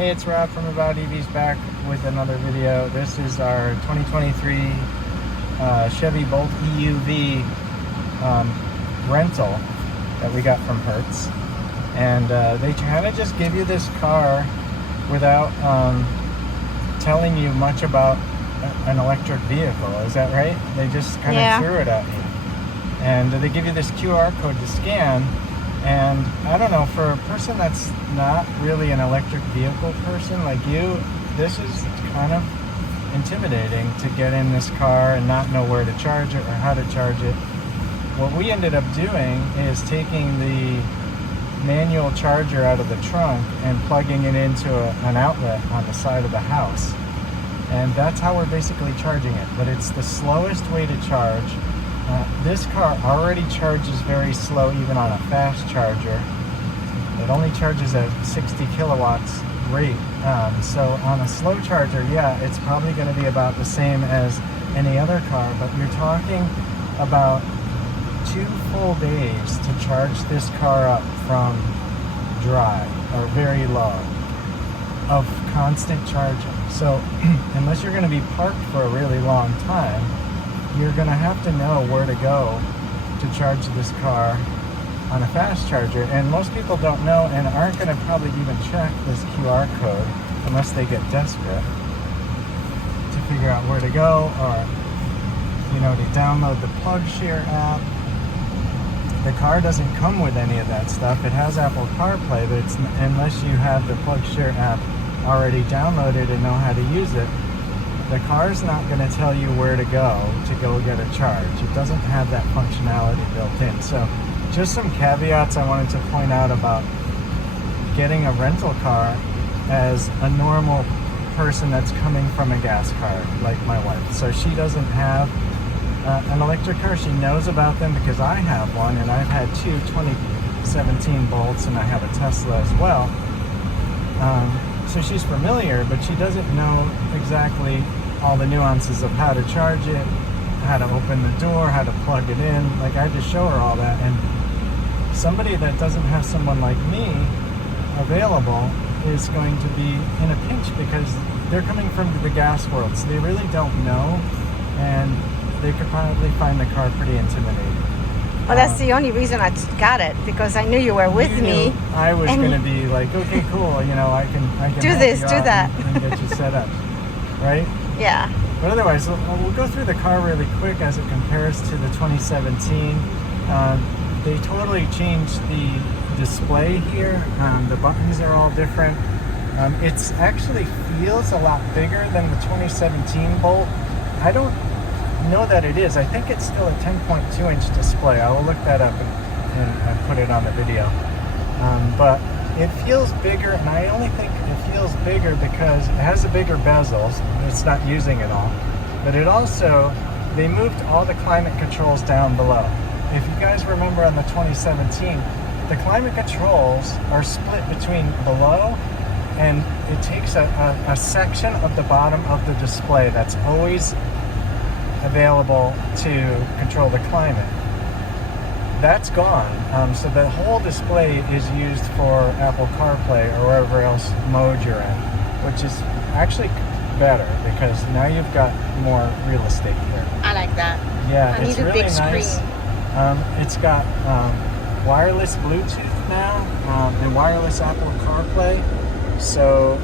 Hey, it's Rob from About EVs back with another video. This is our 2023 Chevy Bolt EUV rental that we got from Hertz. And they kind of just give you this car without telling you much about an electric vehicle. Is that right? They just kind of threw it at you. And they give you this QR code to scan. And I don't know, for a person that's not really an electric vehicle person like you, this is kind of intimidating to get in this car and not know where to charge it or how to charge it. What we ended up doing is taking the manual charger out of the trunk and plugging it into an outlet on the side of the house. And that's how we're basically charging it, but it's the slowest way to charge. This car already charges very slow even on a fast charger. It only charges at 60 kilowatts rate. So on a slow charger, yeah, it's probably going to be about the same as any other car, but you're talking about 2 full days to charge this car up from dry or very low of constant charging. So unless you're going to be parked for a really long time, you're going to have to know where to go to charge this car on a fast charger. And most people don't know and aren't going to probably even check this QR code unless they get desperate to figure out where to go, or, you know, to download the PlugShare app. The car doesn't come with any of that stuff. It has Apple CarPlay, but it's, unless you have the PlugShare app already downloaded and know how to use it, the car's not going to tell you where to go get a charge. It doesn't have that functionality built in. So just some caveats I wanted to point out about getting a rental car as a normal person that's coming from a gas car, like my wife. So she doesn't have an electric car. She knows about them because I have one, and I've had 2 2017 Bolts, and I have a Tesla as well. So she's familiar, but she doesn't know exactly all the nuances of how to charge it, how to open the door, how to plug it in. Like, I had to show her all that. And somebody that doesn't have someone like me available is going to be in a pinch because they're coming from the gas world, so they really don't know, and they could probably find the car pretty intimidating. Well, that's the only reason I got it, because I knew you were with me. I was going to be like, okay, cool, you know, I can do this, do that, and get you set up, right? Yeah. But otherwise, we'll go through the car really quick as it compares to the 2017. They totally changed the display here. The buttons are all different. It's actually feels a lot bigger than the 2017 Bolt. I don't know that it is. I think it's still a 10.2 inch display. I will look that up and put it on the video. But it feels bigger, and I only think it feels bigger because it has a bigger bezels. It's not using it all. But it also, they moved all the climate controls down below. If you guys remember on the 2017, the climate controls are split between below, and it takes a section of the bottom of the display that's always available to control the climate. That's gone. So the whole display is used for Apple CarPlay or wherever else mode you're in, which is actually better because now you've got more real estate here. I like that. Yeah, I it's need a really big nice. Screen. It's got wireless Bluetooth now and wireless Apple CarPlay, so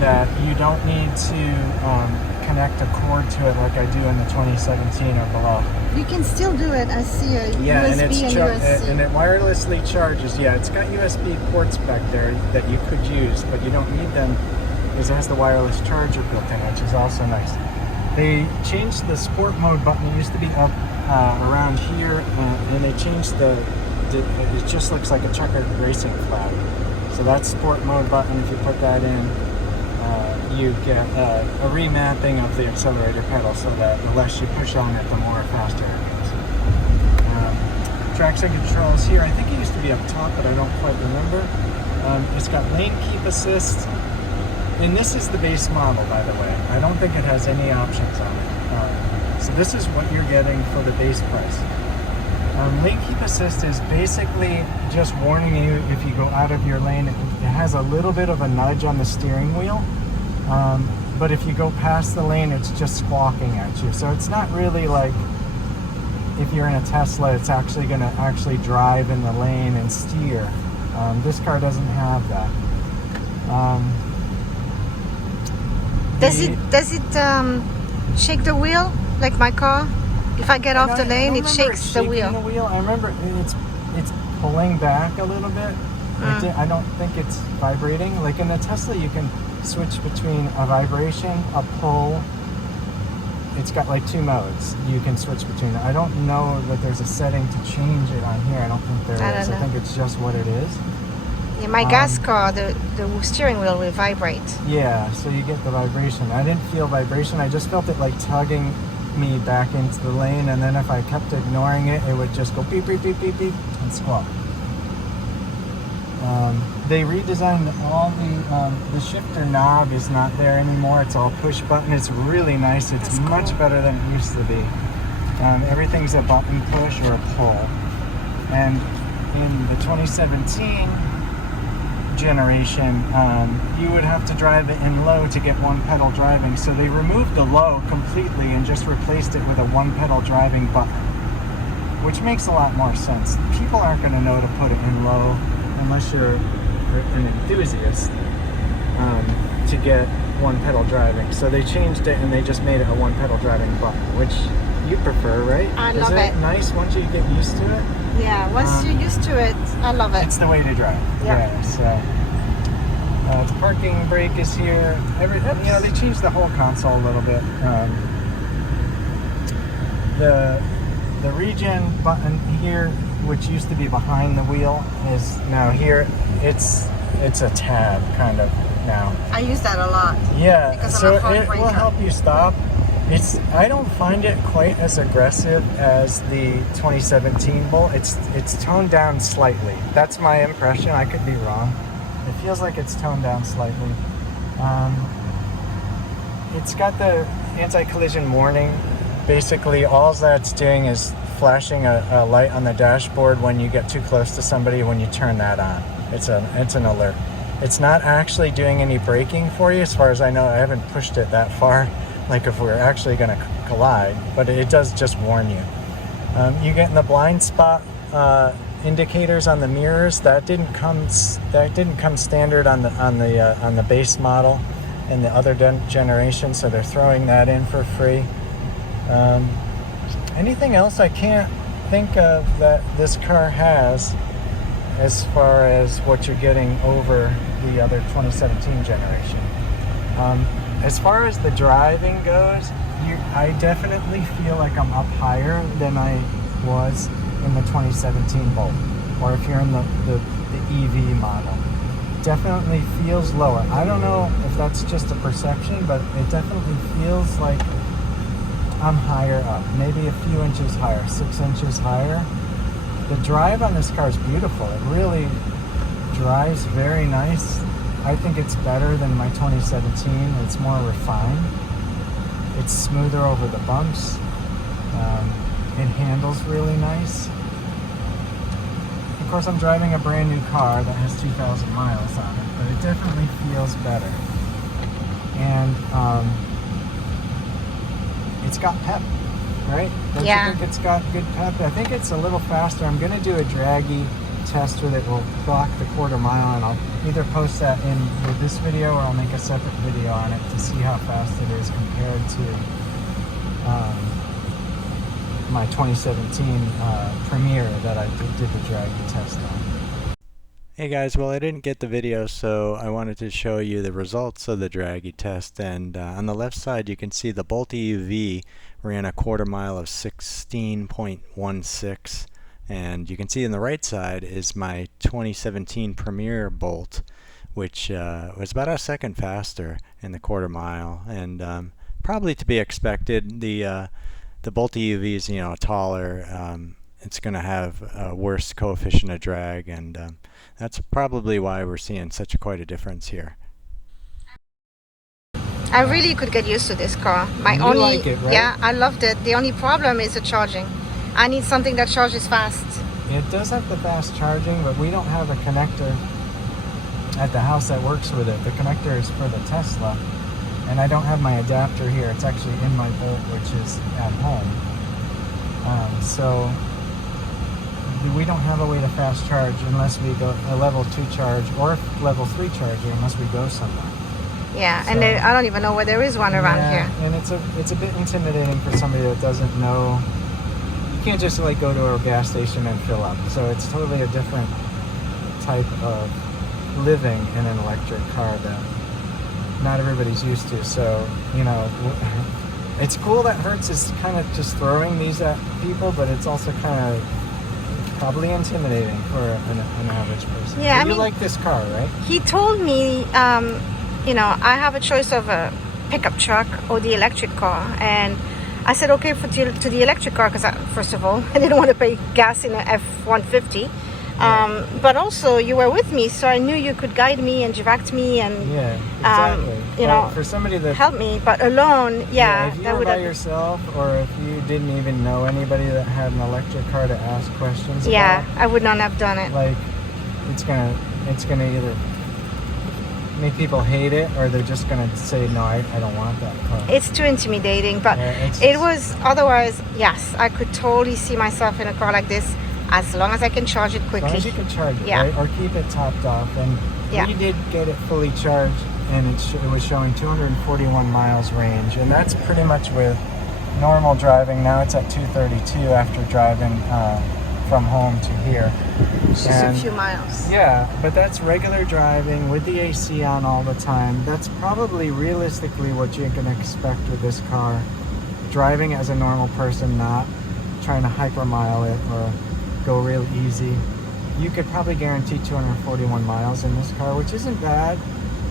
that you don't need to connect a cord to it like I do in the 2017 or below. You can still do it. I see a USB and USB. And it wirelessly charges. Yeah, it's got USB ports back there that you could use, but you don't need them because it has the wireless charger built in, which is also nice. They changed the sport mode button. It used to be up around here, and they changed it just looks like a checkered racing flag. So that's sport mode button. If you put that in, you get a remapping of the accelerator pedal so that the less you push on it, the more faster it goes. Traction controls here. I think it used to be up top, but I don't quite remember. It's got lane keep assist. And this is the base model, by the way. I don't think it has any options on it. So this is what you're getting for the base price. Lane keep assist is basically just warning you if you go out of your lane. It has a little bit of a nudge on the steering wheel, but if you go past the lane, it's just squawking at you. So it's not really like if you're in a Tesla, it's actually going to drive in the lane and steer. This car doesn't have that. Does it shake the wheel like my car? If I get off the lane, it shakes the wheel. I remember it's pulling back a little bit. I don't think it's vibrating. Like in a Tesla, you can switch between a vibration, a pull. It's got like 2 modes you can switch between. I don't know that there's a setting to change it on here. I don't think there is. I think it's just what it is. In my gas car, the steering wheel will vibrate. Yeah, so you get the vibration. I didn't feel vibration. I just felt it like tugging me back into the lane, and then if I kept ignoring it, it would just go beep, beep, beep, beep, beep, and squawk. They redesigned all the shifter knob is not there anymore. It's all push button. It's really nice. It's much better than it used to be. Everything's a button push or a pull. And in the 2017 generation, you would have to drive it in low to get one pedal driving. So they removed the low completely and just replaced it with a one pedal driving button, which makes a lot more sense. People aren't going to know to put it in low unless you're an enthusiast to get one pedal driving. So they changed it and they just made it a one pedal driving button, which you prefer, right? I love it. Is it nice once you get used to it? Yeah, once you're used to it, I love it. It's the way to drive. Yeah. So the parking brake is here. They changed the whole console a little bit. The regen button here, which used to be behind the wheel, is now here. It's a tab kind of now. I use that a lot. Yeah, so it will help you stop. I don't find it quite as aggressive as the 2017 Bolt. It's toned down slightly. That's my impression. I could be wrong. It feels like it's toned down slightly. It's got the anti-collision warning. Basically, all that's doing is flashing a light on the dashboard when you get too close to somebody. When you turn that on, it's an alert. It's not actually doing any braking for you, as far as I know. I haven't pushed it that far, like if we're actually going to collide, but it does just warn you. You get in the blind spot indicators on the mirrors. That didn't come standard on the base model in the other generation, so they're throwing that in for free. Anything else I can't think of that this car has as far as what you're getting over the other 2017 generation. As far as the driving goes, I definitely feel like I'm up higher than I was in the 2017 Bolt, or if you're in the EV model. Definitely feels lower. I don't know if that's just a perception, but it definitely feels like I'm higher up, maybe a few inches higher, 6 inches higher. The drive on this car is beautiful. It really drives very nice. I think it's better than my 2017. It's more refined. It's smoother over the bumps. It handles really nice. Of course, I'm driving a brand new car that has 2,000 miles on it, but it definitely feels better. And it's got pep, right? Don't you think it's got good pep? I think it's a little faster. I'm going to do a Dragy test with it. We'll clock the quarter mile, and I'll either post that in with this video or I'll make a separate video on it to see how fast it is compared to my 2017 Premier that I did the Dragy test on. Hey guys, well I didn't get the video, so I wanted to show you the results of the Dragy test. And on the left side you can see the Bolt EUV ran a quarter mile of 16.16, and you can see on the right side is my 2017 Premier Bolt, which was about a second faster in the quarter mile, and probably to be expected. The Bolt EUV is taller. It's going to have a worse coefficient of drag, and that's probably why we're seeing quite a difference here. I really could get used to this car. You like it, right? Yeah, I loved it. The only problem is the charging. I need something that charges fast. It does have the fast charging, but we don't have a connector at the house that works with it. The connector is for the Tesla, and I don't have my adapter here. It's actually in my Bolt, which is at home. So we don't have a way to fast charge unless we go a level 2 charge or level 3 charger unless we go somewhere. Yeah, So, and I don't even know where there is one around here. And it's a bit intimidating for somebody that doesn't know. You can't just like go to a gas station and fill up. So it's totally a different type of living in an electric car that not everybody's used to. So, you know, it's cool that Hertz is kind of just throwing these at people, but it's also kind of probably intimidating for an average person. Yeah, But you like this car, right? He told me, you know, I have a choice of a pickup truck or the electric car, and I said okay to the electric car because first of all, I didn't want to pay gas in a F-150. But also you were with me, so I knew you could guide me and direct me and exactly. you know, for somebody that help me. But alone, if you that were would by have. yourself, or if you didn't even know anybody that had an electric car to ask questions Yeah, about, I would not have done it. like it's gonna either make people hate it, or they're just gonna say no, I don't want that car. It's too intimidating, but it was otherwise. Yes, I could totally see myself in a car like this. As long as I can charge it As quickly. long as you can charge it, Yeah. right? Or keep it topped off. And we did get it fully charged, and it was showing 241 miles range. And that's pretty much with normal driving. Now it's at 232 after driving from home to here. Just a few miles. Yeah, but that's regular driving with the AC on all the time. That's probably realistically what you can expect with this car. Driving as a normal person, not trying to hypermile it or go real easy. You could probably guarantee 241 miles in this car, which isn't bad,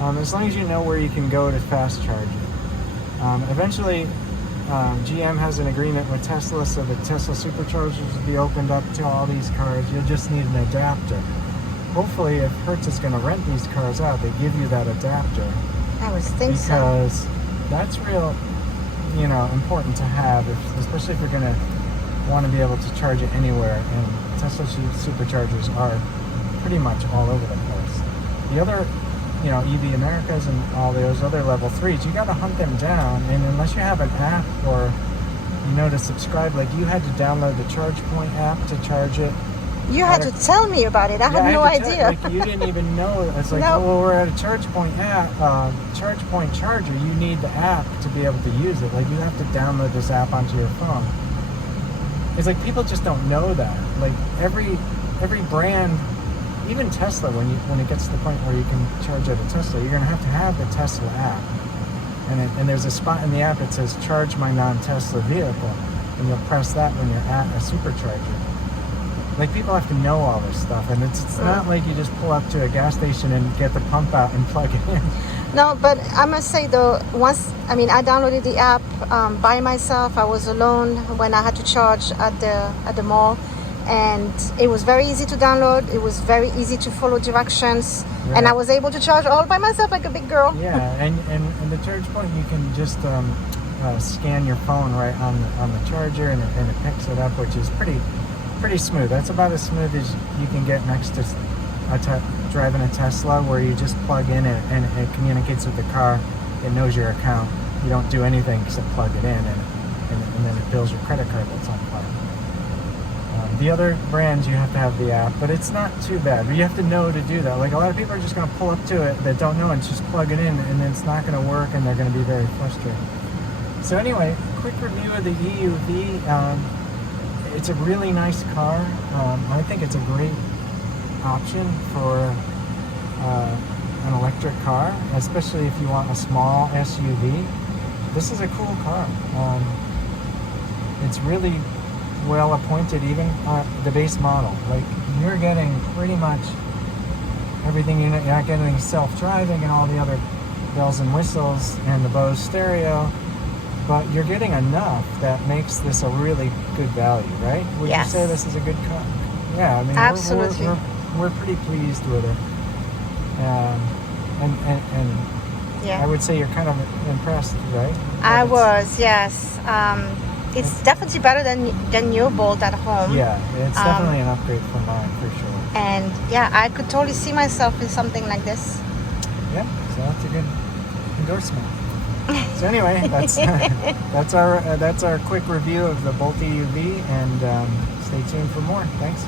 as long as you know where you can go to fast charge it. Eventually, GM has an agreement with Tesla, so the Tesla Superchargers will be opened up to all these cars. You'll just need an adapter. Hopefully, if Hertz is going to rent these cars out, they give you that adapter. I was thinking so. Because that's real, you know, important to have, especially if you're going to want to be able to charge it anywhere, and Tesla Superchargers are pretty much all over the place. The other, you know, EV Americas and all those other level 3s, you got to hunt them down, and unless you have an app or, you know, to subscribe, like you had to download the ChargePoint app to charge it. You had to tell me about it. I had no idea. Like you didn't even know. It's like, No. oh, well, we're at a ChargePoint app, ChargePoint charger. You need the app to be able to use it. Like you have to download this app onto your phone. It's like people just don't know that. Like every brand, even Tesla, when it gets to the point where you can charge at a Tesla, you're gonna have the Tesla app, and there's a spot in the app that says "Charge my non-Tesla vehicle," and you'll press that when you're at a supercharger. Like people have to know all this stuff, and it's not like you just pull up to a gas station and get the pump out and plug it in. No, but I must say though, I downloaded the app by myself. I was alone when I had to charge at the mall, and it was very easy to download. It was very easy to follow directions, and I was able to charge all by myself like a big girl. Yeah, and the ChargePoint, you can just scan your phone right on the charger, and it picks it up, which is pretty smooth. That's about as smooth as you can get next to driving a Tesla, where you just plug in it and it communicates with the car. It knows your account. You don't do anything except plug it in, and then it bills your credit card that's on file. The other brands, you have to have the app, but it's not too bad. But you have to know to do that. Like a lot of people are just going to pull up to it that don't know and just plug it in, and then it's not going to work, and they're going to be very frustrated. So anyway, quick review of the EUV. It's a really nice car. I think it's a great option for an electric car, especially if you want a small SUV. This is a cool car. It's really well appointed, even the base model. Like you're getting pretty much everything in it. You're not getting self-driving and all the other bells and whistles and the Bose stereo, but you're getting enough that makes this a really good value, right? Would you say this is a good car? Yeah, I mean, absolutely. We're pretty pleased with it, and I would say you're kind of impressed, right? I was, yes. It's definitely better than your Bolt at home. Yeah, it's definitely an upgrade from mine for sure. And yeah, I could totally see myself in something like this. Yeah, so that's a good endorsement. So anyway, that's our quick review of the Bolt EUV, and stay tuned for more. Thanks.